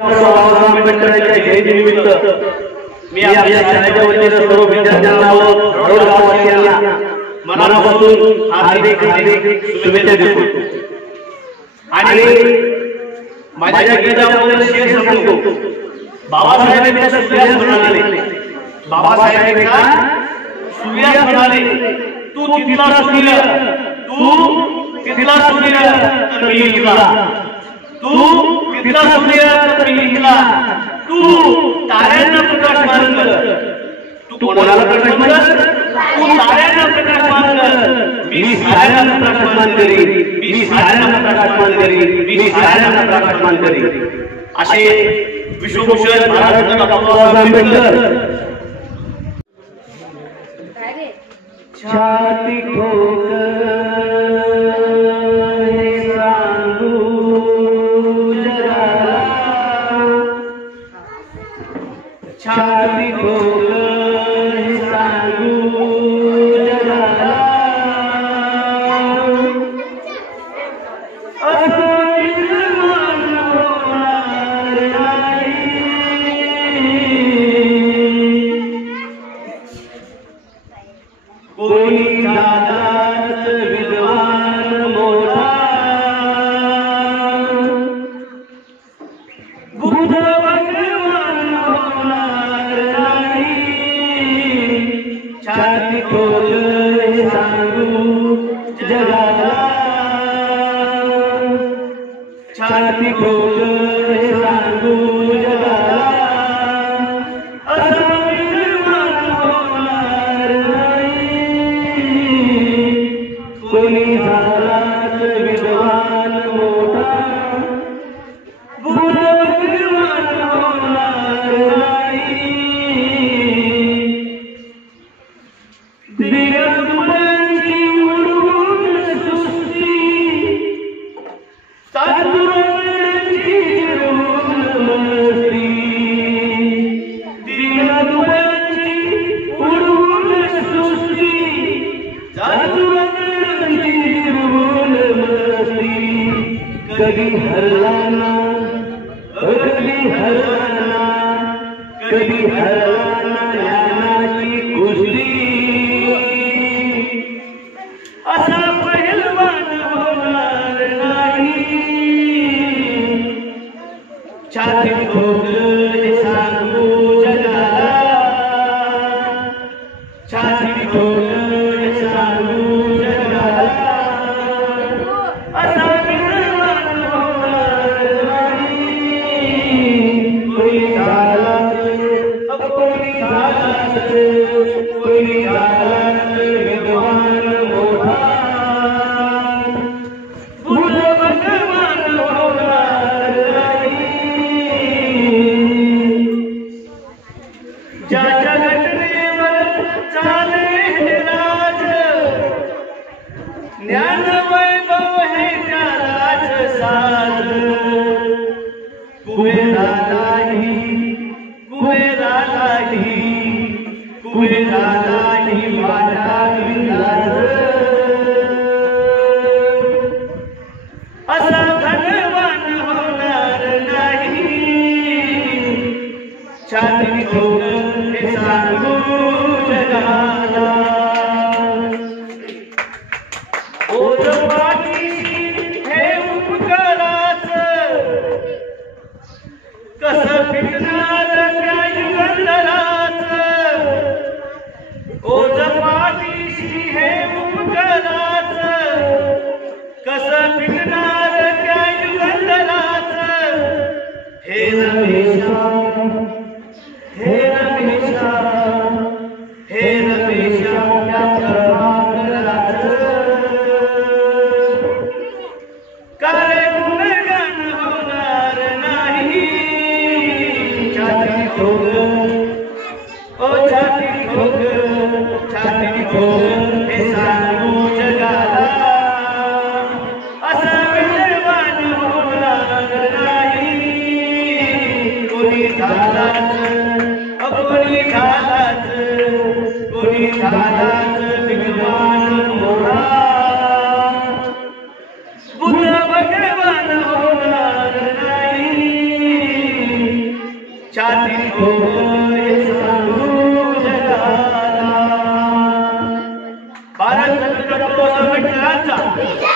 बाबासाहेब आंबेडकरांच्या जयंतीनिमित्त मी आपल्या शाळेच्या वतीने सर्व विद्यार्थ्यांना व प्रौढ गाववासियांना मनापासून हार्दिक शुभेच्छा देतो आणि माझ्या गीताबद्दल शेर सांगतो। बाबासाहेब एकदा सूर्यास म्हणाले, बाबासाहेब एकदा सूर्यास म्हणाले, तू तिथला सूर्य, तू तिथला सूर्य तर मी इथला, तू तिथला सूर्य तर मी इथला, तू ताऱ्यांना प्रकाशमान कर, तू कोणाला प्रकाशमान कर, तू ताऱ्यांना प्रकाशमान कर, मी साऱ्यांना प्रकाशमान करीन, मी साऱ्यांना प्रकाशमान करीन, मी साऱ्यांना प्रकाशमान करीन। असे विश्वभूषण महाराष्ट्र बाबासाहेब आंबेडकर छाती ठोकर सांगू जगाला, छाती ठोकर सांगू जगाला, असं निर्माण होणार नाही, कोणी झालाच विद्वान मोठा, बुद्धवान होणार नाही, छाती ठोकर सांगू जगाला, छाती ठोकर सांगू जगाला, असं निर्माण होणार नाही, कोणी झालाच विद्वान मोठा, बुद्धवान होणार नाही, दिगंबरांची उडवून सृष्टी, चातुर्वर्ण्याची जिरवून मस्ती, दिगंबरांची उडवून सृष्टी, चातुर्वर्ण्याची जिरवून मस्ती, कधी हरला ना, कधी हरला ना, कधी हरला ना ज्ञानाची कुस्ती, असा पहिलवान होणार नाही, छाती ठोकर सांगू जगाला, छाती ठोकर सांगू जगाला, असा पहिलवान होणार नाही, कोणी झालाच, कोणी झालाच, कोणी झालाच विद्वान मोठा, बुद्धवान होणार नाही, ज्याच्या घटनेवर चाले हे राज, ज्ञान वैभव हे त्यालाच साज, कुबेरालाही, कुबेरालाही, कुबेरालाही वाटावी लाज, असा धनवान होणार नाही, छाती ठोकर हे सांगू जगाला, ओझपाठीशी हे उपकाराचं, कसं फिरणार त्या युगंधराचं, ओझपाठीशी हे उपकाराचं, कसं फिरणार त्या युगंधराचं, हे रमेशा, हे रमेशा, हे रमेशा त्या प्रभाकराचं, काय गुणगान होणार नाही, छाती ठोकर, ओ छाती ठोकर, छाती ठोकर हे सांगू जगाला, असा विद्वान होणार नाही, कोणी झालाच, कोणी झालाच, कोणी झालाच विद्वान मोठा, बुद्धवान होणार नाही, छाती ठोकय सांगू जगाला. भारत रत्न डॉक्टर बाबासाहेब आंबेडकरांचा